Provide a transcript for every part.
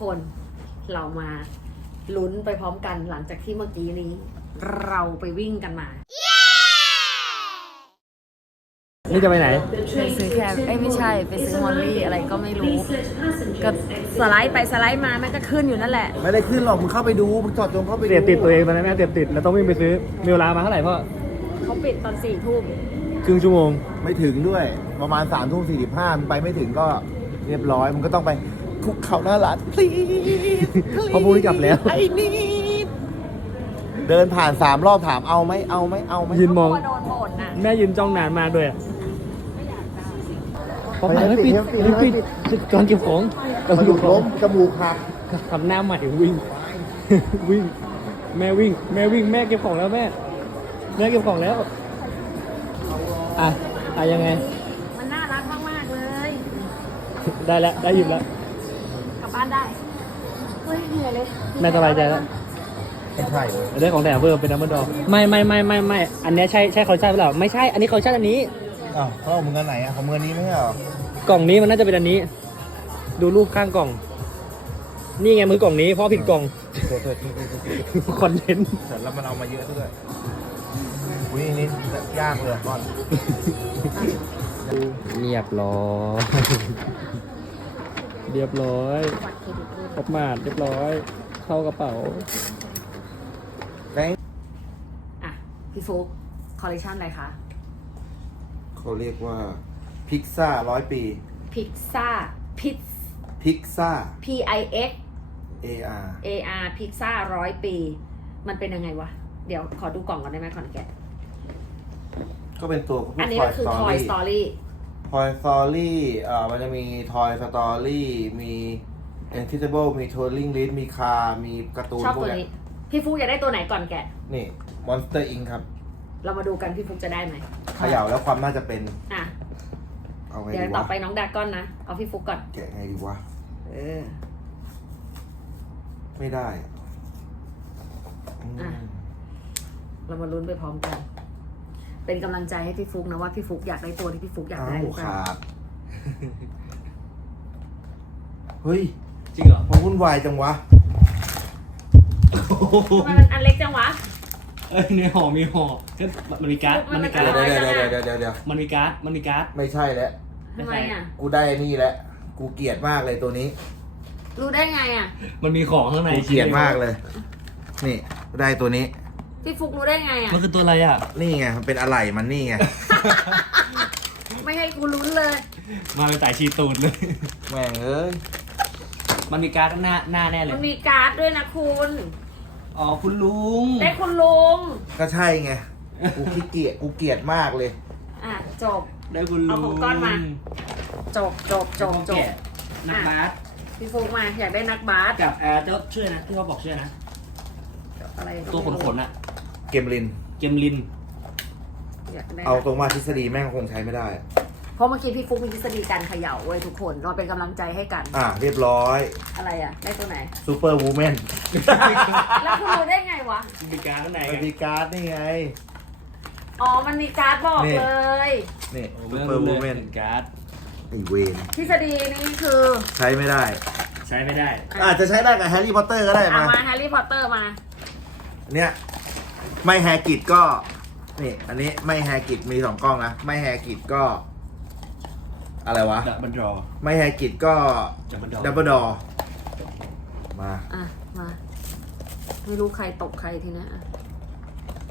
คนเรามาลุ้นไปพร้อมกันหลังจากที่เมื่อกี้นี้ เราไปวิ่งกันมา นี่จะไปไหน ไปซื้อแคมเอ้ยไม่ใช่ ไปซื้อมอลลี่อะไรก็ไม่รู้ก็สไลด์ไปสไลด์มาแม่งก็ขึ้นอยู่นั่นแหละ ไม่ได้ขึ้นหรอกมึงเข้าไปดูมึงจอดจงเข้าไปดูเสียบติดตัวเองตอนนี้แม่เสียบติดแล้วต้องวิ่งไปซื้อมีเวลามาเท่าไหร่พ่อเขาปิดตอนสี่ทุ่มครึ่งชั่วโมงไม่ถึงด้วย ประมาณสามทุ่มสี่สิบห้ามันไปไม่ถึงก็เรียบร้อยมันก็ต้องไป คุกเข่าหน้าร้าน please เพราะพรุ่งนี้กลับแล้ว ไอ้นี่เดินผ่านสามรอบถามเอาไหมเอาไหมเอาไหมยืนมองเขากลัวโดนบ่นน่ะแม่ยืนจ้องนานมากด้วยอะไม่อยากได้พอไปไม่ปิดไม่ปิดก่อนเก็บของกระดูกล้มจมูกหักทำหน้าใหม่วิ่ง วิ่ง แม่วิ่ง แม่วิ่งแม่เก็บของแล้วแม่ แม่เก็บของแล้ว อะอะยังไง มันน่ารักมาก ๆ เลย ได้แล้วได้หยิบแล้วกลั บบ้านได้เฮ้ยเหนื่อยเลยแม่สบายใจแล้วไม่ใช่ได้ของแถมเพิ่มเป็นดัมเบิลดอไม่ไม่ไม่ไม่ไม่อันเนี้ยใช่ใช่เขาใช่เปล่าไม่ใช่ อันนี้เขาใช่อันนี้ อ้าวเขาเอามึงกันไหนอะเขาเมือนี้ไม่ใช่เหรอกล่องนี้มันน่าจะเป็นอันนี้ ดูรูปข้างกล่อง นี่ไงมือกล่องนี้เพราะผิดกล่องเถิดเถิดเถิดเถิดเถิดคอนเทนต์เถิดแล้วมันเอามาเยอะซะด้วยอุ้ยนี่ยากเลยก่อน เรียบร้อย เรียบร้อยบัตรเครดิตด้วยครบมาดเรียบร้อย เข้ากระเป๋าได้อะ พี่ฟุกคอลเลคชันอะไรคะ เขาเรียกว่าพิซซ่าร้อยปี พิซซ่าพิซพิซซ่า P I X AR A R พิซซ่าร้อยปี มันเป็นยังไงวะ เดี๋ยวขอดูกล่องก่อนได้ไหมขอนแกะก็เป็นตัวพวก อันนี้ Toy ก็คือ Story Toy Story Toy Story เอ่อมันจะมี Toy Story มี Incredible มี Touring List มีคาร์มีการ์ตูนชอบพวกตัวเนี้นี้ ยพี่ฟุกอยากได้ตัวไหนก่อนแกะ นี่ Monster Inc ครับเรามาดูกันพี่ฟุกจะได้ไหมเขย่าแล้วความน่าจะเป็นอะ เอาไงเดี๋ยวดีต่อวะไปน้องดากอนนะ เอาพี่ฟุกก่อน แกะไงดีวะ เออ ไม่ได้อืมอะ เรามาลุ้นไปพร้อมกัน เป็นกำลังใจให้พี่ฟุกนะว่าพี่ฟุกอยากได้ตัวที่พี่ฟุกอยากอ้าได้หวรือเปล่าขาดเฮ้ยจริงเหรอ มันวุ่นวายจังวะ ทำไมมันอันเล็กจังวะ เอ้ยในห่อมีห่อก็มันมีการ์ด มัมันนมีมีกาการ์ร์ดดเดี๋ยวเดี๋ยวเดี๋ยวเดี๋ยวเดี๋ยวมันมีการ์ด มันมีการ์ด ไม่ใช่แล้วทำไมอะ กูได้นี่แล้วกูเกลียดมากเลยตัวนี้ รู้ได้ไงอะ มันมีของข้างในกูเกลียดมากเลย นี่กูได้ตัวนี้ พี่ฟุกรู้ได้ไงอะ มันคือตัวอะไรอะ นี่ไงมันเป็นอะไรมันนี่ไง ไม่ให้กูลุ้นเลย มาเป็นสายชีตูดเลย แม่งเอ้ย มันมีการ์ดหน้าหน้าแน่เลมัย นมีการ์ดด้วยนะคุณ อ๋อคุณลุง ได้คุณลุง ก็ใช่ไง กูขี้เกียจ กูเกลียดมากเลย อะ จบ ได้คุณลุงเอาของก้อนมา จบจบจบจบ นักบาสพี่ฟุกมาอยากได้นักบาสกับแอร์เจ้าชื่อนะที่เขาบอกชื่อนะ อะไรก็ตัวขไม่นรู้ขนๆอะ เกมลิน เกมลิน อยากได้เอาตรงมาทฤษฎีแม่งคงใช้ไม่ได้ เพราะเมื่อกี้พี่ฟุกมีทฤษฎีการเขย่าเว้ยทุกคนเราเป็นกำลังใจให้กัน อะเรียบร้อยอะไรอะ ได้ตัวไหน ซูเปอร์วูแมนแล้วคุณรู้ได้ไงวะ มีการ์ดข้างในมันมีการ์ดนี่ไง อ๋อ มันมีการ์ดบอกนี่ เลย นี่โอ้ซูไม่เปอร์รู้วูเลยแมนเป็นการ์ดไอเวนทฤษฎีนี้คือใช้ไม่ได้ ใช้ไม่ได้ อาจจะใช้ได้กับแฮร์รี่พอตเตอร์ก็ได้เอามามาแฮร์รี่พอตเตอร์มา เนี่ย ไม่แฮร์กิดก็นี่อันนี้ไม่แฮร์กิดมีสองกล้องนะไม่แฮร์กิดก็ อะไรวะ ดับบันดรอไม่แฮร์กิดก็ดับบันดรอดับเบิลดอมาอะ มา ไม่รู้ใครตกใครทีเนี้ยอะ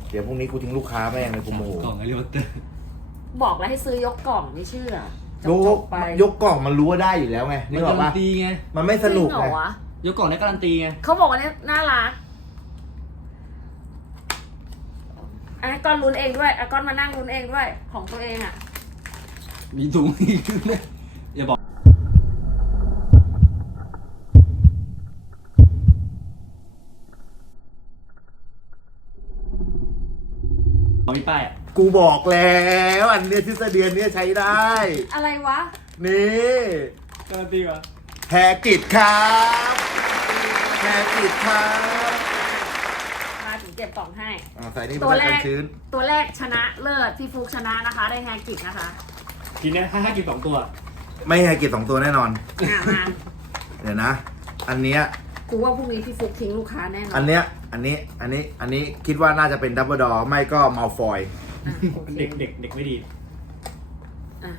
เดี๋ยวพรุ่งนี้กูทิ้งลูกค้าแม่งเลยกูโมโหกล่องแฮร์รี่พอตเตอร์บอกแล้วให้ซื้อยกกล่องไม่เชื่อจยบจกบไปยกกล่องมันรู้ว่าได้อยู่แล้วไงมันึนกออกการัปะนตีไง มันไม่สนุกจริงเหรไงอวะ ยกกล่องได้การันตีไง เขาบอกว่าเนี่ยน่ารัก อะก้อนลุ้นเองด้วยอะก้อนมานั่งลุ้นเองด้วยของตัวเองอะ มีถุงอีกเลยอย่าบอกมีป้ายอะกูบอกแล้วอันเนี้ยทฤษฎีอันเนี้ยใช้ได้ อะไรวะ นี่การันตีเหรอแฮร์กิดครับแฮร์กิดครับมาถึงเก็บกล่องให้ อ่าใส่นี่ตัเป็วนแรกันกชื้นตัวแรกชนะเลิศพี่ฟุกชนะนะคะ ได้แฮกิกนะคะทีเนี้ยถ้าให้กินสองตัว ไม่แฮร์กิดสองตัวแน่นอน อะมาเดี๋ยวนะ อันเนี้ย กูว่าพรุ่งนี้พี่ฟุกทิ้งลูกค้าแน่นอนอันเนี้ย อันนี้ อันนี้ อันนี้คิดว่าน่าจะเป็นดับเบิลดอไม่ก็มัลฟอยอะโอเคเด็กเด็กเด็กไม่ดี อะ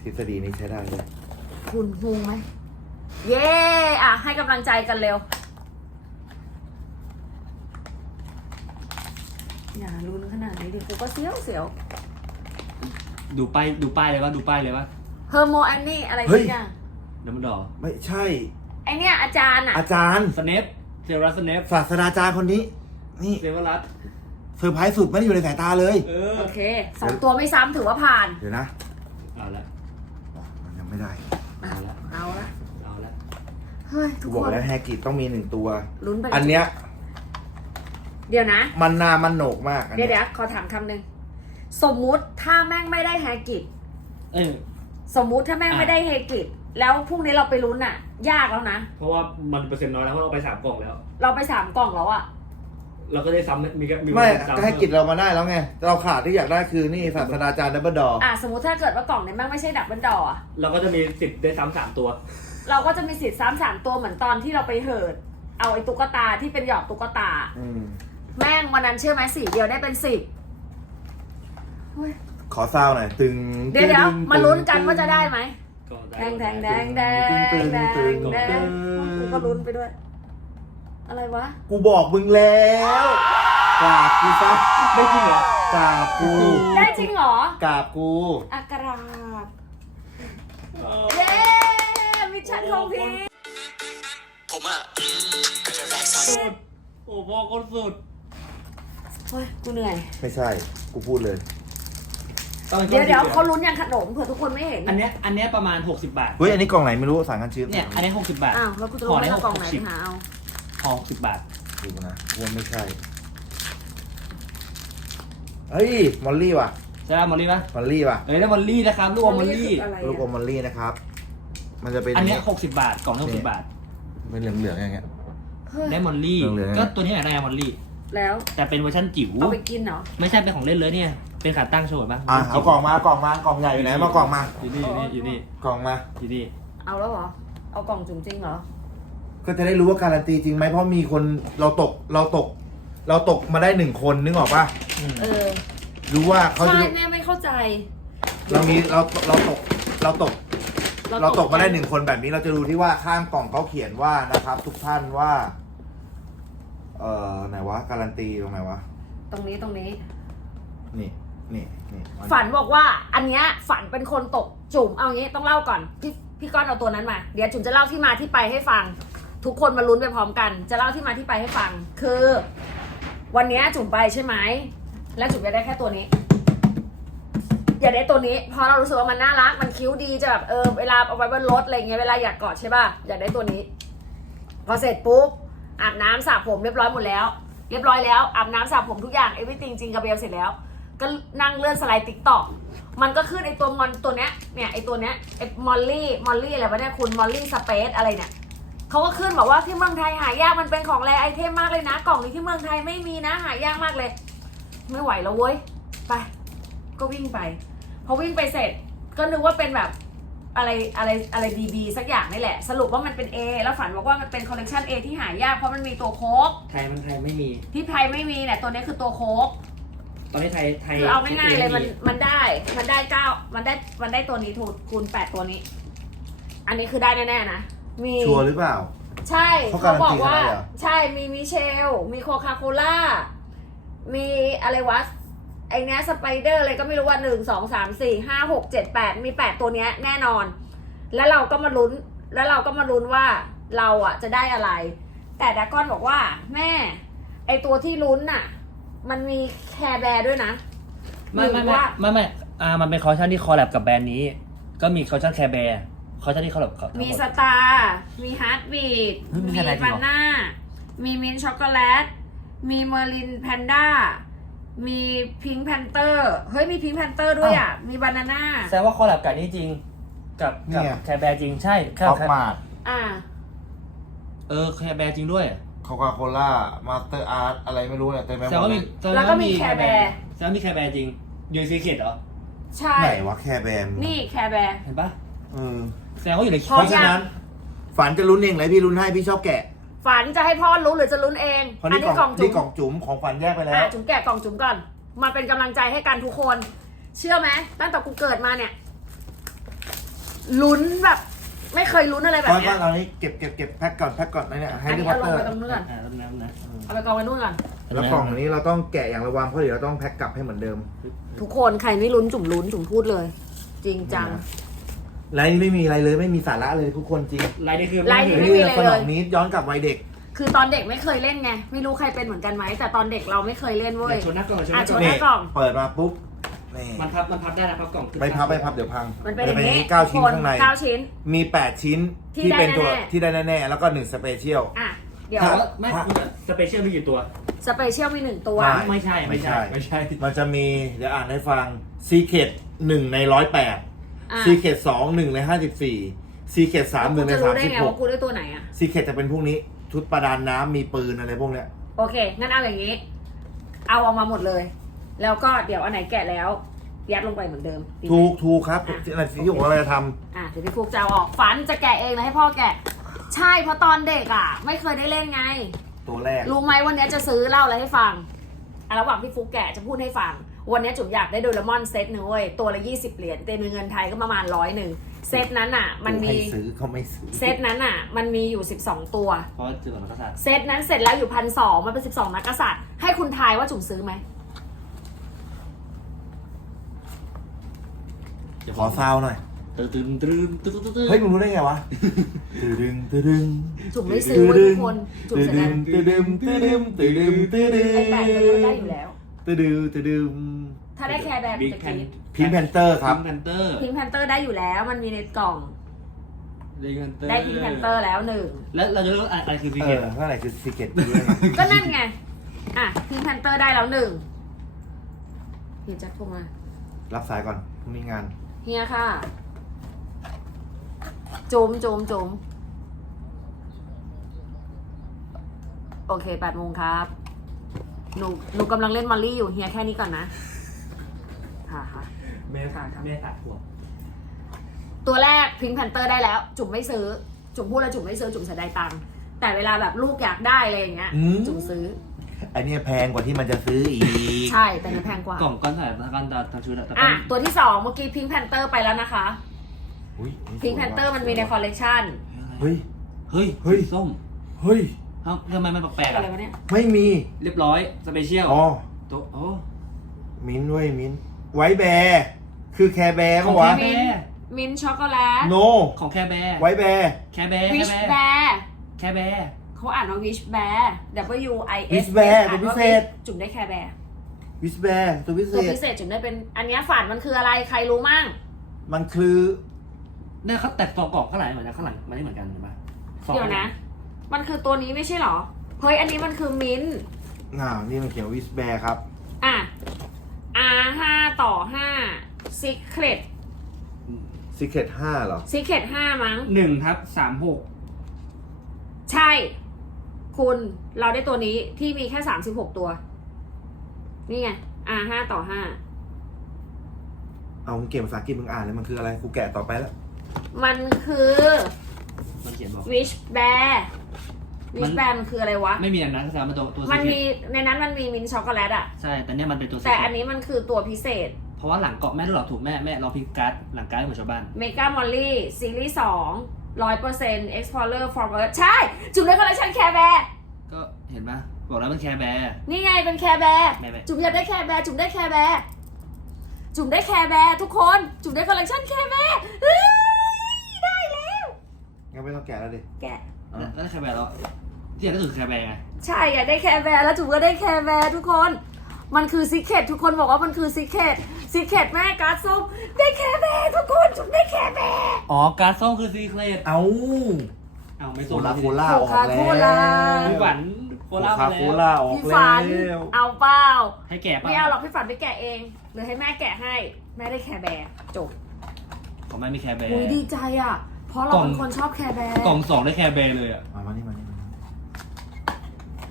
ทฤษฎีนี้ใช้ได้เลยคุณฮงไหมเย้อะให้กำลังใจกันเร็ว อย่าลุ้นขนาดนี้ดิกูก็เสียวเสียวดูป้ายดูป้ายเลยว่าดูป้ายเลยว่าเฮอร์โมแอนนี่อะไรเฮ้สัยกอย่างดัมเบิลดอร์ไม่ใช่ ไอเนี่ยอาจารย์อะอาจารย์สเนปเซรัสสเนปศาสตราจารย์คนนี้ นี่เซเวอรัสเซอร์ไพรส์สุดไม่ได้อยู่ในสายตาเลย เออโอเคสองตัวไม่ซ้ำถือว่าผ่าน เดี๋ยวนะเอาละอ๋อมันยังไม่ได้เอาละเอาละเอาละเฮ้ยทุกูกบอกคนแล้วแฮกิต้องมีหนึ่งตัว ลุ้นไปอันเนี้ย เดี๋ยวนะ มันนามันโหนกมากอันเดี๋ยวเนี้เดี๋ยยวขอถามคำหนึ่งสมมุติถ้าแม่งไม่ได้แฮกิตเออ สมมุติถ้าแม่งอะ ไม่ได้แฮกิตแล้วพรุ่งนี้เราไปลุ้นอะยากแล้วนะ เพราะว่ามันเปอร์เซ็นต์น้อยแล้วเพราะเราไปสามกล่องแล้ว เราไปสามกล่องแล้วอะเราก็ได้ซ้ำมีก็มีไม่ซ้ำก็ให้กิจเรามาได้แล้วไง เราขาดที่อยากได้คือนี่ศาสตราจารย์ดับเบิลดออะสมมติถ้าเกิดว่ากล่องนี้แม่งไม่ใช่ดับเบิลดอร์อะเราก็จะมีสิทธิ์ได้ซ้ำสามตัว เราก็จะมีสิทธิ์ซ้ำสามตัวเหมือนตอนที่เราไปเหิด เอาไอ้ตุ๊กตาที่เป็นหยอดตุ๊กตา อืม แม่งวันนั้นเชื่อไหมสี่เดียวได้เป็นสิบเฮ้ยขอซาวหน่อยตึงเดี๋ยวเดี๋ยวตึงมาลุ้นกันตึงว่าจะได้ไหมก็ได้แดงแดงแดงแดงตึงตึงแดตึงงแดตึงงกูก็ลุ้นไปด้วย อะไรวะ กูบอกมึงแล้วกราบกูซะได้จริงเหรอกราบกู ได้จริงเหรอกราบกูอากราบเออเย้มิชชั่นของพี่สุดโอ้พ่อคนสุด เฮ้ยกูเหนื่อย ไม่ใช่ กูพูดเลย เดี๋ยวเดี๋ยวเขาลุ้นยังขนมเผื่อทุกคนไม่เห็น อันเนี้ยอันเนี้ยประมาณ 60 บาท เฮ้ย อันนี้กล่องไหนไม่รู้สั่งกันชื้นเนี่ย อันเนี้ย60 บาท อ้าว แล้วกูจะห่รู้อไหมได้ว่ากล่องไหนหกสิบไปหาเอาพอ60 บาท ดูนะกูว่าไม่ใช่ เฮ้ย มอลลี่ว่ะ ใช่ไหมมอลลี่ปะมอลลี่ว่ะ เอ้ยได้มอลลี่นะครับลูกอมมอลลี่อะไรลูกอมอะมอลลี่นะครับ มันจะเป็นอันเนี้ย60 บาท กล่องละ60บาท เป็นเหลืองๆอย่างเงี้ย เฮ้ยได้มอลลี่ เหลืองๆ ก็ตัวนี้อยากได้มอลลี่ แล้วแต่เป็นเวอร์ชันจิ๋ว เอาไปกินเหรอไม่ใช่เป็นของเล่นเลยเนี่ย เป็นขาตั้งโชว์ปะอะเอากล่องมากล่องมากล่องใหญ่อยู่ไหนมากล่องมาอยู่นี่อยู่นี่อยู่นี่กล่องมา อยู่นี่เอาแล้วเหรอเอากล่องจุ๋มจริงเหรอก็จะได้รู้ว่าการันตีจริงไหมเพราะมีคนเราตกเราตก เราตกมาได้หนึ่งคนนึกออกปะอืมเออรู้ว่าเขาจะใช่แม่ไม่เข้าใจเรามีเราเราตกเราตก เราตกมาได้หนึ่งคนแบบนี้เราจะดูที่ว่าข้างกล่องเขาเขียนว่านะครับ ทุกท่านว่า เอ่อไหนวะการันตีตรงไหนวะ ตรงนี้ตรงนี้ นี่นี่นี่มันฝันบอกว่าอันเนี้ยฝันเป็นคนตกจุ่มเอางี้ต้องเล่าก่อนพี่พี่ก้อนเอาตัวนั้นมา เดี๋ยวจุ๋มจะเล่าที่มาที่ไปให้ฟัง ทุกคนมาลุ้นไปพร้อมกัน จะเล่าที่มาที่ไปให้ฟัง คือ วันเนี้ยจุ๋มไปใช่ไหมแล้วจุ๋มจะได้แค่ตัวนี้ อย่าได้ตัวนี้เพราะเรารู้สึกว่ามันน่ารักมันคิ้วดีจะแบบเออเวลาเอาไว้บนรถอะไรเงี้ยเวลาอยากกอดใช่ป่ะอยากได้ตัวนี้ พอเสร็จปุ๊บ อาบน้ำสระผมเรียบร้อยหมดแล้ว เรียบร้อยแล้วอาบน้ำสระผมทุกอย่างเอวิติงจริงกับเบลเสร็จแล้ว ก็นั่งเลื่อนสไลด์ติ๊กต็อกมันก็ขึ้นไอตัวมอนตัวเนี้ยเนี่ยไอตัวเนี้ยไอมอลลี่มอลลี่อะไรวะเนี่ยคุณมอลลี่สเปซอะไรเนี่ยเขาก็ขึ้นบอกว่าที่เมืองไทยหายากมันเป็นของแรไอเทมมากเลยนะ กล่องนี้ที่เมืองไทยไม่มีนะหายากมากเลย ไม่ไหวแล้วเว้ยไป ก็วิ่งไปพอวิ่งไปเสร็จก็นึกว่าเป็นแบบ อะไรอะไรอะไรบีบีสักอย่างนี่แหละ สรุปว่ามันเป็น A แล้วฝันบอกว่ามันเป็นคอลเลกชัน A ที่หายากเพราะมันมีตัวโค้กไทยมันไทยไม่มี ที่ไทยไม่มีเนี่ยตัวนี้คือตัวโค้กตอนนี้ไทยไทยคือเอาง่ายๆเลยมันมีมันได้มันได้เก้ามันได้มันได้ตัวนี้ถูกคูณแปดตัวนี้ อันนี้คือได้แน่ๆนะมีชัวร์หรือเปล่า ใช่เขาเขาบอกการันตีว่าขนาดนั้นเลยเหรอใช่มีมิเชล มีโคคาโคล่ามีอะไรวะ ไอเนี้ยสไปเดอร์อะไรก็ไม่รู้ว่าหนึ่งสองสามสี่ห้าหกเจ็ดแปดมีแปดตัวเนี้ยแน่นอน แล้วเราก็มาลุ้น แล้วเราก็มาลุ้นว่าเราอะจะได้อะไร แต่ดากอนบอกว่าแม่ ไอตัวที่ลุ้นน่ะ มันมีแคร์แบร์ด้วยนะไม่ไม่หรือไม่ว่าไม่ไม่อ่ามันเป็นคอลเลคชันที่คอลแลบกับแบรนด์นี้ ก็มีคอลเลคชันแคร์แบร์คอลเลคชันที่คอลแลบกับมีสตาร์มีฮาร์ดบีดเฮ้ยมีมีแค่ไหนจริงเหรอ บาน่ามีมินช็อกโกแลตมีเมอร์ลินแพนด้า มีพิงค์แพนเตอร์เฮ้ยมีพิงค์แพนเตอร์ด้วยอะ มีบานาน่าแสดงว่าคอลแลบกับนี่จริง กับเนี่กับย แคร์แบร์จริงใช่แค่ท็อปมาดอ่า เออแคร์แบร์จริงด้วยโคคาโคล่ามาสเตอร์อาร์ตอะไรไม่รู้เนี่ยเต็มไปหแสมดงดว่าเลมียแสดงแล้วก็ว่ามีมีแคแคร์ร์แบแบร์ร์ แสดงว่ามีแคร์แบร์จริงยูซีเกตเหรอใช่ ไหนวะแคร์แบร์นี่แคร์แบร์ เห็นปะเออแสดงว่าอยู่ในพเพราะฉะนั้น ฝันจะลุ้นเองเลยพี่ลุ้นให้พี่ชอบแกะ ฝันจะให้พ่อรู้หรือจะลุ้นเอง เพราะอันี่นี้กล่องกล่องจุ๋นี่มกล่องจุ๋มของฝันแยกไปแล้ว อะจุ๋มแกะกล่องจุ๋มก่อน มาเป็นกำลังใจให้กันทุกคน เชื่อไหมตั้งแต่กูเกิดมาเนี่ยลุ้นแบบ ไม่เคยลุ้นอะไรแบบก้อนเนี้ก้อยนเอานี้เก็บเก็บเก็บแพ็คก่อนแพ็คก่อนนะเนี่ยแฮอันร์รี่นี้พอเอาตลเตอร์งไปตรงนู้นก่อน อ่าแล้วน้ำนะเอาไปกองไว้นู่นก่อน แล้วกล่องนี้เราต้องแกะอย่างระวังเพราะเดี๋ยวเราต้องแพ็คกลับให้เหมือนเดิม ทุกคนใครไม่ลุ้นจุ๋มลุ้นจุ๋มพูดเลย จริงจัง ไลน์นี้ไม่มีอะไรเลยไม่มีสาระเลยทุกคนจริงลายนี้คือลายนี้ไม่นี่มีอะไรสเลยนองนี้ย้อนกลับวัยเด็ก คือตอนเด็กไม่เคยเล่นไง ไม่รู้ใครเป็นเหมือนกันไหม แต่ตอนเด็กเราไม่เคยเล่นเว้ย ชนหน้ากล่องชนหอะน้าชกล่นองหน้ากล่องเปิดมาปุ๊บนี่มันพับมันพับได้นะพับกล่องขึ้นไม่พับไม่พับเดี๋ยวพังมันเป็นอย่างนี้เก้าชิ้นทุกคข้างใน เก้าชิ้น มีแปดชิ้นที่ที่เป็นตัวได้แน่ๆ ที่ได้แน่ๆแล้วก็หนึ่งสเปเชียล อะ เดี๋ยว ครัแต่บว่าไม่สเปเชียลมีกี่ตัว สเปเชียลมีหนึ่งตัวใช่ไม่ใช่ไม่ใช่ไม่ใช่ มันจะมีเดี๋ยวอ่านให้ฟังซีเคดหนึ่งในร้อยแปดอะ ซีเคดสองหนึ่งในห้าสิบสี่ซีเคดสามหนึ่งในกูจะสารู้มได้สิบไงหกว่ากูได้ตัวไหนอะ ซีเคดจะเป็นพวกนี้ ชุดประดานน้ำมีปืนอะไรพวกเนี้ย โอเค งั้นเอาอย่างนี้ เอาออกมาหมดเลย แล้วก็เดี๋ยวอันไหนแกะแล้ว ยัดลงไปเหมือนเดิมดีไหม ถูกถูกครับอะ อะไรที่ผมกำลังจะทอะเดี๋ยวพี่ฟุกจะเอาออกฝันจะแกะเองเลยให้พ่อแกะ ใช่เพราะตอนเด็กอะ ไม่เคยได้เล่นไงำตัวแรก รู้ไหมวันนี้จะซื้อเล่าอะไรให้ฟังอะระหว่างพี่ฟุกแกะจะพูดให้ฟัง วันนี้จุ๋มอยากได้โดเรมอนเซตหนึ่งเว้ยตัวละ20เหรียญเต็มเป็นเงินไทยก็ประมาณร้อยหนึ่งเซตนั้นอะ มันมีให้ซื้อเขาไม่ซื้อเซตนั้นอะ มันมีอยู่ 12 ตัว เพราะจืดของนักษัตริย์เซตนั้นเสร็จแล้วอยู่พันสองมันเป็น 12 นักกษัตริย์ให้คุณทายว่าจุ๋มซื้อไหมขอซาวหน่อย ตื่นตื่นตื่นตื่นตื่นตื่นเฮ้ยมึงรู้ได้ไงวะตื่นดึงตื่นดึงจุ๋มไม่ซื้อเว้ยทุกคนจุ๋มตื่นแสดดึงงตื่นดึงตื่นดึงตื่นดึงตื่นดึงไอแปดตัวนี้มันได้อยู่แล้ว ตื่นดึงตื่นดึง ถ้าได้แคร์แบร์บิ๊กตะแพนกี้พิงแพนเตอร์ครับ พิงแพนเตอร์พิงแพนเตอร์ได้อยู่แล้ว มันมีในกล่อง พิงแพนเตอร์ได้พิงแพนเตอร์แล้วหนึ่ง แล้วเราจะรู้ว่าอะไรคือพิงเอเกอตเท่าไหร่คือซีเกตก็นั่นไง อะพิงแพนเตอร์ได้แล้วหนึ่งเฮียแจ็คโทรมา รับสายก่อนพรุ่งนี้งาน เฮียค่ะจุมจุมจุมโอเคแปดโมงครับ หนู หนูกำลังเล่นมอลลี่อยู่ เฮียแค่นี้ก่อนนะ ค่ะค่ะแม่แม่ตัดหัวตัวแรกพิงแพนเตอร์ได้แล้ว จุ๋มไม่ซื้อ จุ๋มพูดแล้วจุ๋มไม่ซื้อจุ๋มเสียดายตังค์แต่เวลาแบบลูกอยากได้อะไรอย่างเงี้ย อืม จุ๋มซื้อ อันเนี้ยแพงกว่าที่มันจะซื้ออีก ใช่แต่เนี่ยแพงกว่า กล่องก้อนเท่าไหร่ทางการทางชุดแต่อะ ตัวที่สองเมื่อกี้พิงแพนเตอร์ไปแล้วนะคะอุ๊ยพิงแพนเตอร์มันมีในคอลเลกชันเฮ้ย เฮ้ยเฮ้ยส้มเฮ้ย เอ้าทำไมมันแปลกๆอะไรอะวะเนี่ยไม่มี เรียบร้อยสเปเชียลอ๋อ ตัวโอ้ มิ้นท์เว้ยมิ้นท์ ไว้แบร์คือแคร์แบร์ของเขาแควะร์แบร์ มินท์ช็อกโกแลต โน ของแคร์แบร์ไว้แบร์แคร์แบร์วิชแคแบร์ร์แคร์แบร์ เขาอ่านว่าวิชแบร์ W I S Wish Bear อ่านตัวพิว่าเศษ Wish จุ่มได้แคร์แบร์วิสแบร์ตัวพิเศตัวษ พิเศษจุ่มได้เป็น อันเนี้ยฝันมันคืออะไร ใครรู้มั่ง มันคือ เนี่ยเขาแต่ฟองกล่องข้างหลังเหมือนกันข้างหลังมันไม่เหมือนกันเห็นปะฟองเดี๋ยวนะ มันคือตัวนี้ไม่ใช่เหรอ เฮ้ย อันนี้มันคือมินท์ อ่า นี่มันเขียนวิสแบร์ครับ อะ R ห้าต่อห้า Secret ซีเคทห้าเหรอ Secret ห้ามั้ง หนึ่งทับสามหกใช่ คุณเราได้ตัวนี้ที่มีแค่สามสิบหกตัว นี่ไง R ห้าต่อห้า เอามึงเก่งภาษาอังกฤษมึงอ่านเลยมันคืออะไร กูแกะต่อไปแล้ว มันคือ มันเขียนบอก Wish Bear มั Wish น Bear มันคืออะไรวะ ไม่มีอันนั้นแต่มันตัวตัวมันสีเขีมียวในนั้นมันมีมินช็อกโกแลตอะใช่ แต่เนี่ยมันเป็นตัวสีแต่เขียวอันนี้มันคือตัวพิเศษ เพราะว่าหลังเกาะแม่หลอกถูกแม่แม่เราพิมพ์การ์ดหลังการ์ดเหมือนชาวบ้านเมกามอลลี่ซีรีส์สองร้อยเปอร์เซ็นต์ Explorer Forward ใช่ จุ่มได้คอลเลคชันแคร์แบร์ก็เห็นปะบอกแล้วมันแคร์แบร์นี่ไงเป็นแคร์แบร์แม่แม่จุ่มอยากได้แคร์แบร์จุ่มได้แคร์แบร์จุ่มได้แคร์แบร์ทุกคน จุ่มได้คอลเลคชันแคร์แบร์เฮ้ยได้แล้วงั้นไม่ต้องแกะแล้วดิแกะ แล้วแล้วแคร์แบร์เราที่อยากได้คือแคร์แบร์ไงใช่อยากได้แคร์แบร์แล้วจุ๋มก็ได้แคร์แบร์ทุกคน มันคือซิเคตทุกคนบอกว่ามันคือซิเคตซิเคตแม่การ์ดส้มได้แคร์แบร์ทุกคนจุ๋มได้แคร์แบร์อ๋อ การ์ดส้มคือซีเครตเอาเอาไม่โคส้มลาโคล่าโคออกคาแล้โควล่าพี่ฝันโคโคลาคามาโคแล้วล่าออกพี่แล้ฝันวเอาเปล่าให้แกะปะไม่เอาหรอกพี่ฝันไปแกะเองหรือให้แม่แกะให้แม่ได้แคร์แบร์จบของแม่มีแคร์แบร์อุ้ยดีใจอะ เพราะเรากล่องเป็นคนชอบแคร์แบร์กล่องสองได้แคร์แบร์เลยอะมามานี่มานี่มานี่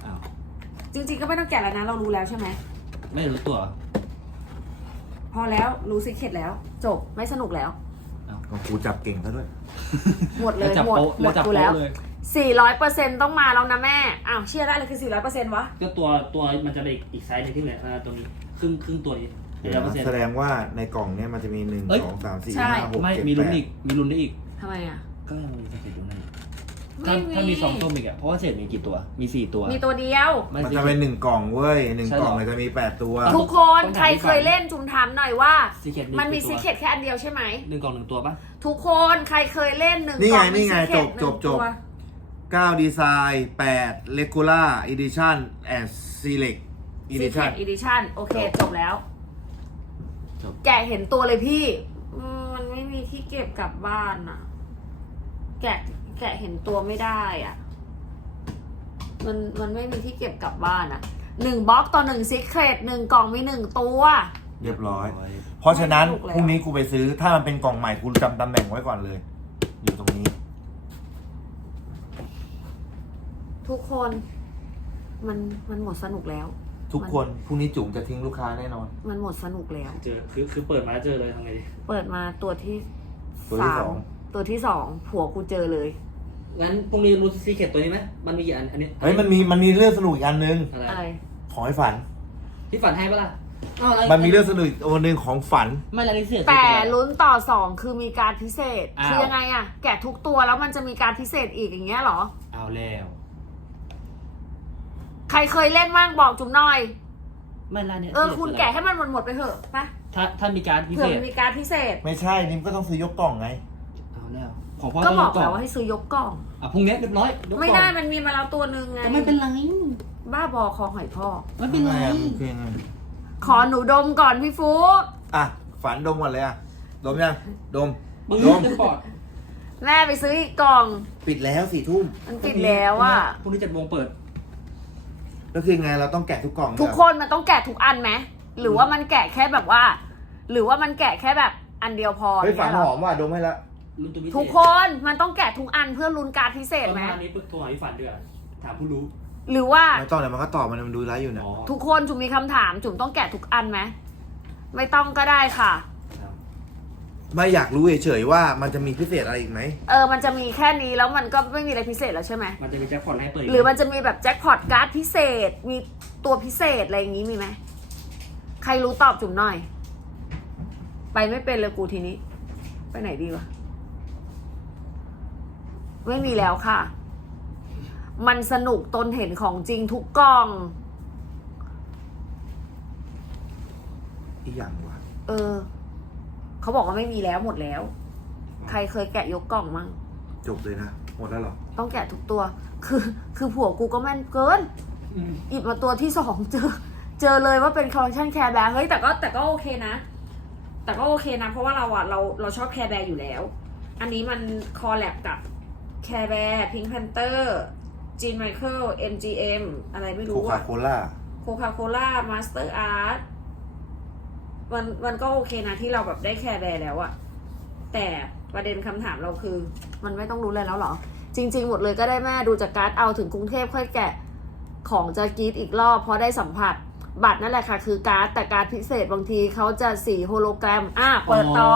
อ้าวจริงๆก็ไม่ต้องแกะแล้วนะ เรารู้แล้วใช่ไหม ไม่รู้ตัวพอแล้วรู้ซิเคตแล้ว จบไม่สนุกแล้ว ของกูจับเก่งซะด้วย หมดเลแล้วยจับหมดโป๊ะหมแล้วดจับกูโป๊ะแล้วเลยสี่ร้อยเปอร์เซ็นต้องมาแล้วนะแม่ อ้าวเชื่อได้เลยคือสี่ร้อยเปอร์เซ็นต์วะ ก็ตัวตัวมันจะเหล็กอีกไซส์หนึงที่เหลือตัวนี้ครึ่งครึ่งตัวนี้เดี๋ยวเปอร์เซ็นต์แสดงว่าในกล่องเนี้ยมันจะมีหนึ่งเอ้ย สองสามสี่ใช่ ห้าหกไม่เจ็ดมีแปลุ้นดอีกมีลุ้นได้อีก ทำไมอะ ก็ยังมีสเก็ตลุ้นได้อีกไม่ถ้ามีถ้ามีสองตัวอีกอะเพราะว่าเศษมีกี่ตัว มีสี่ตัวมีตัวเดียว ไมันจะเป็นหนึ่งกล่องเว้ยหนึ่งใช่กล่องเหรอเลยจะมีแปดตัวต้องทุกคนต้องถามใครพี่เคฝัยนเล่นจุ่มถามหน่อยว่า ซีเคทมันมีกี่ซีตัวเคทแค่อันเดียวใช่ไหม หนึ่งกล่องหนึ่งตัวปะทุกคนใครเคยเล่นหนึ่งนี่กไงล่องนี่ไงมีจ Secret บหนึ่งจบจบตัว9ดีไซน์8 regular edition and select ซีเค edition ทอีดิชั่นโอเคจบจบแล้ว จบ แกะเห็นตัวเลยพี่อืมมันไม่มี ที่เก็บกลับบ้านอะแกะแกะเห็นตัวไม่ได้อะมันมันไม่มีที่เก็บกลับบ้านอะหนึ่งบล็อกต่อหนึ่งซีเครตหนึ่งกล่องมีหนึ่งตัว เรียบร้อย เพราะฉะนั้นไม่ถูกแล้วพรุ่งนี้กูไปซื้อ ถ้ามันเป็นกล่องใหม่กูจำตำแหน่งไว้ก่อนเลย อยู่ตรงนี้ ทุกคน มันมันหมดสนุกแล้ว ทุกคนพรุ่งนี้จุ๋มจะทิ้งลูกค้าแน่นอน มันหมดสนุกแล้ว เจอคือคือเปิดมาแล้วเจอเลยทำไงดี เปิดมาตัวที่ ตัวที่ามสองตัวที่สองผัวกูเจอเลย งั้นพรุ่งนี้รู้ซีเคทตัวนี้ไหมมันมีกี่อัน อันนี้เฮ้ยมันมีมันมีเรื่องสนุกอีกอันนึงอะไรอะไรของไอ้ฝันพี่ฝันให้ปะล่ะอ้าวแล้วมันมีเรื่องสนุกอีกตัวหนึ่งของฝัน ไม่แล้วนี่เสียแต่ลุ้นลุ้นต่อสองคือมีการพิเศษ อ้าว คือยังไงอะแกะทุกตัวแล้วมันจะมีการพิเศษอีกอย่างเงี้ยเหรอ เอาแล้ว ใครเคยเล่นบ้างบอกจุ๋มหน่อย ไม่ละเนี่ยเออ คุณแกะให้มันหมดหมดๆไปเถอะไป ถ้าถ้ามีการพิเผื่เศอษมันมีการพิเศษ ไม่ใช่นิมก็ต้องซื้อยกกล่องไง เอาแล้วของพ่อก็ต้องบอกกล่แล้องวว่าให้ซื้อยกกล่อง อะพรุ่งนี้เรียบร้อยยกกล่องไม่ได้มันมีมาแล้วตัวหนึ่งไงก็ไม่เป็นไรบ้าบอคอหอยพอกไม่เป็นไรทำอะมันคือยังไงขอหนูดมก่อนพี่ฟุกอะฝันดมก่อนเลยอะ ดมยัง ดม มึงดม จะปอดแม่ไปซื้ออีกกล่อง ปิดแล้วสี่ทุ่มมันปิดแล้วอะพรุ่งนี้เจ็ดโมงเปิดแล้วคือไงเราต้องแกะทุกกล่องทุกคนมันต้องแกะทุกอันไหม หรือว่ามันแกะแค่แบบว่า หรือว่ามันแกะแค่แบบอันเดียวพอเฮ้ยฝันเนี่ยเหรหออมว่ะดมให้ละลุ้นตัวพิเศษทุกคนมันต้องแกะทุกอันเพื่อลุ้นการดพิเศษตอนไหมนี้ปึ๊กโทรหาพี่ฝันด้วยอะถามผู้รู้ หรือว่าไม่ต้องเดี๋ยวมันก็ตอบมันมันดูไลฟ์อยู่เนี่ยอ๋อทุกคนจุ๋มมีคำถามจุ๋มต้องแกะทุกอันไหมไม่ต้องก็ได้ค่ะครับไม่อยากรู้เฉยๆว่ามันจะมีพิเศษอะไรอีกไหมเออ มันจะมีแค่นี้แล้วมันก็ไม่มีอะไรพิเศษแล้วใช่ไหมมันจะมีแจ็คพอตให้เปิดกหรือมันจะมีแบบแจ็คพอตการ์ดพิเศษมีตัวพิเศษอะไรอย่างนี้มีไหมใครรู้ตอบจุ๋มหน่อย ไปไม่เป็นเลยกูทีนี้ ไปไหนดีวะ ไม่มีแล้วค่ะ มันสนุกตนเห็นของจริงทุกกล่อง อีกอย่างว่ะเออ เขาบอกว่าไม่มีแล้วหมดแล้ว ใครเคยแกะยกกล่องมั่ง จบเลยนะ หมดแล้วเหรอ ต้องแกะทุกตัว คือ คือผัวกูก็แม่นเกินอืมหยิบมาตัวที่สองเจอ เจอเลยว่าเป็นคอลเลคชันแคร์แบร์เฮ้ยแต่ก็แต่ก็โอเคนะ แต่ก็โอเคนะ เพราะว่าเราอะเราเราชอบแคร์แบร์อยู่แล้ว อันนี้มันคอลแลบกับแคร์แบร์พิงค์แพนเตอร์จีนไมเคิล MGM อะไรไม่โครู้คาอะโคล่าโคคาโคล่ามาสเตอร์อาร์ตมันมันก็โอเคนะที่เราแบบได้แคร์แบร์แล้วอะแต่ประเด็นคำถามเราคือ มันไม่ต้องรู้เลยแล้วเหรอ จริง ๆ หมดเลยก็ได้แม่ดูจากการ์ดเอาถึงกรุงเทพค่อยแกะ ของจะกรีดอีกรอบเพราะได้สัมผัส บัตรนั่นแหละค่ะ คือการ์ดแต่การ์ดพิเศษบางทีเขาจะสีโฮโลแกรมอะเปิดต่อ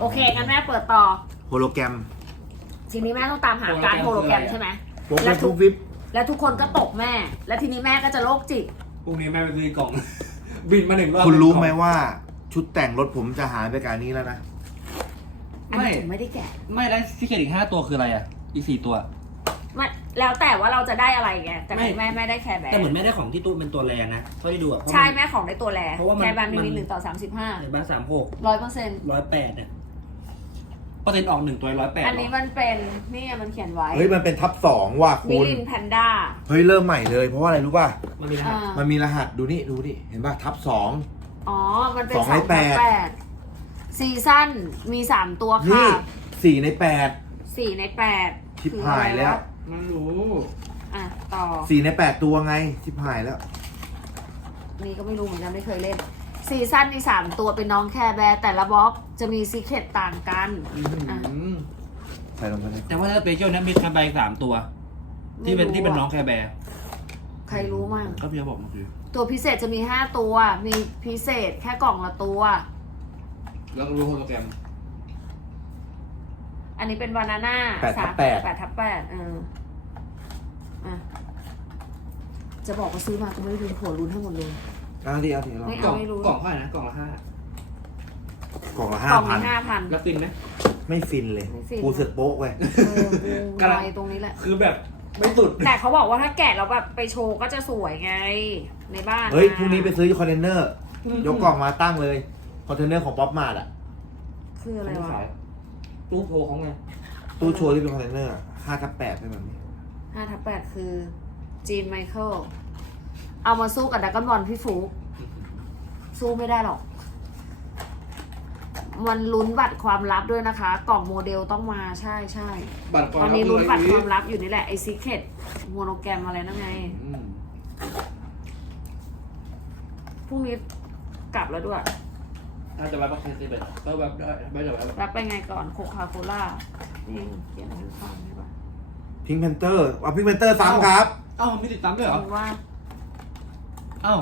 โอเคงั้นแม่เปิดต่อ โฮโลแกรมทีนี้แม่ต้องตามหาการ์ดโฮโลแกรมใช่ไหม วงแล้เล็วบทุทุกกวิบและทุกคนก็ตกแม่ และทีนี้แม่ก็จะโรคจิต พรุ่งนี้แม่ไปซื้อกล่อง บินมาหนึ่งรอบคุณรู้ไหมว่า ชุดแต่งรถผมจะหายไปการนี้แล้วนะ อันไม่ นี้ผมไม่ได้แกะ ไม่แล้วซีเคทอีกห้าตัวคืออะไรอะ อีกสี่ตัวมัน แล้วแต่ว่าเราจะได้อะไรไงแต่ไม่ แม่แม่ได้แคร์แบร์แต่เหมือนแม่ได้ของที่ตู้เป็นตัวแรนะเท่าที่ดูอะเพราะใช่มัน แม่ของได้ตัวแรเพราะว่ามันแคร์แบร์มีมัน มีหนึ่งต่อสามสิบห้าเห็นบ้านสามหกร้อยเปอร์เซ็นต์ร้อยแปดเนี่ยเปอร์เซ็นต์ออกหนึ่งตัวร้อยแปดอันนี้มันเป็นนี่ไงมันเขียนไว้เฮ้ยมันเป็นทับสองว่ะมิคุณ ลินแพนด้าเฮ้ยเริ่มใหม่เลยเพราะว่าอะไรรู้ป่ะ มันมีรหัสอ่ามันมีรหัสดูนี่ดูนี่เห็นป่ะทับสอง อ๋อ มันเป็นสองสในองแปต่อดแปดซีซั่นมีสามตัวนี่ค่ะสี่ในแปดสี่ในแปดชิบหายแล้ว มันรู้อะต่อ สี่ในแปดตัวไงชิบหายแล้ว นี่ก็ไม่รู้เหมือนกันไม่เคยเล่น ซีซั่นมีสามตัวเป็นน้องแคร์แบร์แต่ละบล็อกจะมีซีเคร็ตต่างกันอะใส่ลงไปเลยแต่ว่าถ้าเปเชียลนั้นมีแคร์แบร์อีกสามตัว ที่เป็นไม่รู้ที่เป็นอะน้องแคร์แบร์ใครรู้มั่ง ก็พี่เขาบอกเมื่อกี้ตัวพิเศษจะมีห้าตัว มีพิเศษแค่กล่องละตัว แล้วก็รู้โฮโลแกรม อันนี้เป็นวานาน่าแปดทับแปด แปดทับแปดเอออะจะบอกว่าซื้อมาก็ไม่ได้ดูผัวรุนให้หมดเลย เอาดิเอาดิเราไม่กล่เอาองไม่รู้ กล่องเท่าไหร่นะกล่องละห้ากล่องละกห้าล่องพัละนห้าพัน แล้วฟินไหม ไม่ฟินเลย ไม่ฟิน กูเสือกโป๊กเว้ยเออกูกำลังไวตรงนี้แหละ คือแบบไม่สุด แต่เขาบอกว่าถ้าแกะเราแบบไปโชว์ก็จะสวยไง ในบ้านเฮ้ยะพรุ่งนี้ไปซื้อคอนเทนเนอร์ ยกกล่องมาตั้งเลย คอนเทนเนอร์ของป๊อปมาดอะคืออะไรวะ ตู้โทรเขาไงตู้โชว์ที่เป็นคอนเทนเนอร์ห้าทับแปดเป็นแบบนี้ห้าทับแปดคือจีนไมเคิลเอามาสู้กับดักกอนบอลพี่ฟูกสู้ไม่ได้หรอก มันลุ้นบัตรความลับด้วยนะคะ กล่องโมเดลต้องมาใช่ใช่บัตรความตอนลับนี้ลุ้นบัตรเลควายมลับอยู่นี่แหละไอซีเคดโมโนแกรมอะไรนั่นไงอืมพรุ่งนี้กลับแล้วด้วย น่าจะแบบว่าใครซื้อไปก็แบบได้ไม่ได้แบบรับไปไงก่อนโคคาโคล่านี่เขียนให้ฟังใช่ปะพิงแพนเตอร์เอาพิงแพนเตอร์ซ้ำครับเอ้ามีติดตามด้วยเหรอคิดว่าเอ้า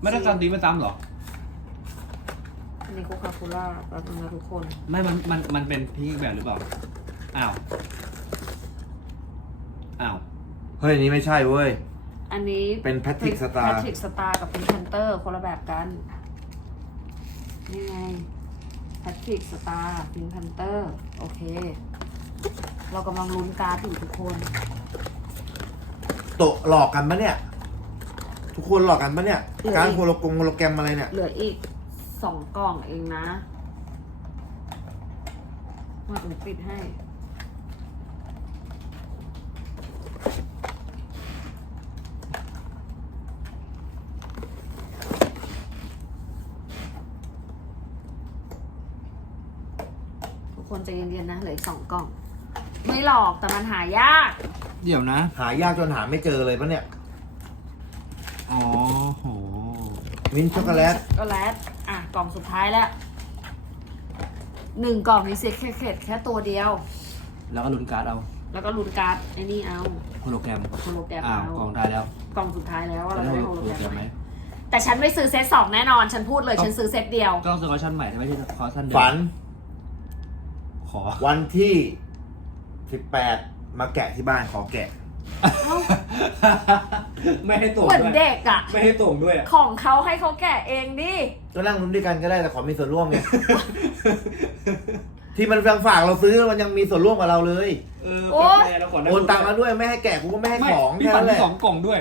ไม่ได้การตีไม่ซ้ำเหรออันนี้โคคาโคล่าแป๊บนึงนะทุกคน ไม่มันมันมันเป็นพี่แบบหรือเปล่าอ้าวอ้าวเฮ้ยอันนี้ไม่ใช่เว้ย อันนี้เป็น Patrick Star แพทริกสตาร์กับพิงคันเตอร์คนละแบบกัน นี่ไงแพทริกสตาร์พิงคันเตอร์ โอเค เรากำลังลุ้นการ์ดอยู่ทุกคน โตะหลอกกันปะเนี่ย ทุกคนหลอกกันปะเนี่ยการโฮโลกงโฮโลแกรมอะไรเนี่ย เหลืออีกสองกล่องเองนะมาถึงปิดให้ ใจเย็นๆนะเหลืออีกสองกล่อง ไม่หลอกแต่มันหายาก เดี๋ยวนะ หายากจนหาไม่เจอเลยปะเนี่ย อ๋อโหมิ้นท์ช็อกโกแลตก็แล้วอะ กล่องสุดท้ายแล้วหนึ่งกล่องมีเซ็ตแค่แค่แค่ตัวเดียว แล้วก็ลุ้นการ์ดเอาแล้วก็ลุ้นการ์ดไอ้นี่เอาโฮโลแกรมโฮโลแกรมอ้าวเอากล่องได้แล้วกล่องสุดท้ายแล้วว่าเราแล้วจะโฮได้โฮโลโลแกรมแกรมไหไหมมแต่ฉันไม่ซื้อเซตสองแน่นอน ฉันพูดเลยฉันซื้อเซตเดียวก็ซื้อคอร์ชั่นใหม่ไม่ใช่คอร์ชั่นเดิมฝัน ขอ วันที่สิบแปดมาแกะที่บ้านขอแกะ ไม่ให้ส่งเหมือนด้วย เด็กอะไม่ให้ส่งด้วยอะของเขาให้เขาแกะเองดิ ก็นั่งลุ้นด้วยกันก็ได้แต่ขอมีส่วนร่วมไง ที่มันฝากเราซื้อมันยังมีส่วนร่วมกับเราเลย เออโอ๊ยแป๊บเดียวเราขอโอนตังค์มาด้วยไม่ให้แกะกูก็ไม่ให้ไม่ของพี่แค่ฝันนั้นแหมีละ สองกล่องด้วย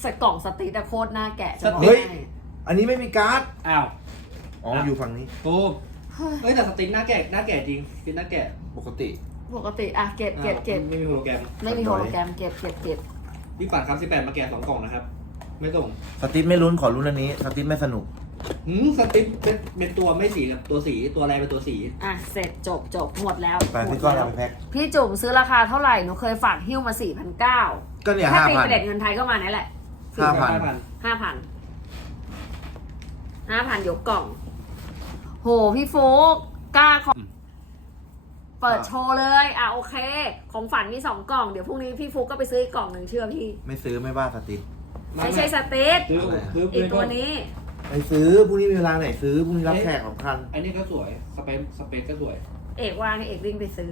ใส่กล่องสตรีทอะโคตรน่าแกะจะบอกเฮ้ยให้อันนี้ไม่มีการ์ดอ้าว อ๋ออยู่ฝั่งนี้ ตูม เอ้ยแต่สติ๊กหน้าแกะหน้าแกะจริงสติ๊กหน้าแกะปกติ ปกติอะเก็บเก็บเก็บไม่มีโฮโลแกรมไม่มีโฮโลแกรมเก็บเก็บเก็บพี่ฝันครับสิบแปดมาแกะสองกล่องนะครับ ไม่ส่งสติ๊กไม่ลุ้นขอลุ้นอันนี้สติ๊กไม่สนุกหืมสติ๊กเป็นเป็นตัวไม่สีกับตัวสีตัวอะไรเป็นตัวสี อะเสร็จจบจบหมดแล้วไปหมพี่ดก้อนแล้เอาวไปแพ็คพี่จุ๋มซื้อราคาเท่าไหร่หนูเคยฝากหิ้วมาสี่พันเก้าก็เนี่ยถ้าห้าตีพัน เป็นเด็กเงินไทยก็มานี่แหละห้าพัน ห้าพันห้าพันยกกล่องโห พี่โฟกกล้าของอืมเปิดโชว์เลย อะโอเค ของฝันมีสองกล่อง เดี๋ยวพรุ่งนี้พี่ฟุกก็ไปซื้ออีกกล่องหนึ่งเชื่อพี่ ไม่ซื้อไม่ว่าสติ๊กไม่ใช่สเต็กซื้อซื้ออีกตัวนี้ไม่ซื้อพรุ่งนี้มีเวลาไหนซื้อพรุ่งนี้รับแขกสำคัญ อันนี้ก็สวย สเปคสเปคก็สวย เอกวางให้เอกวิ่งไปซื้อ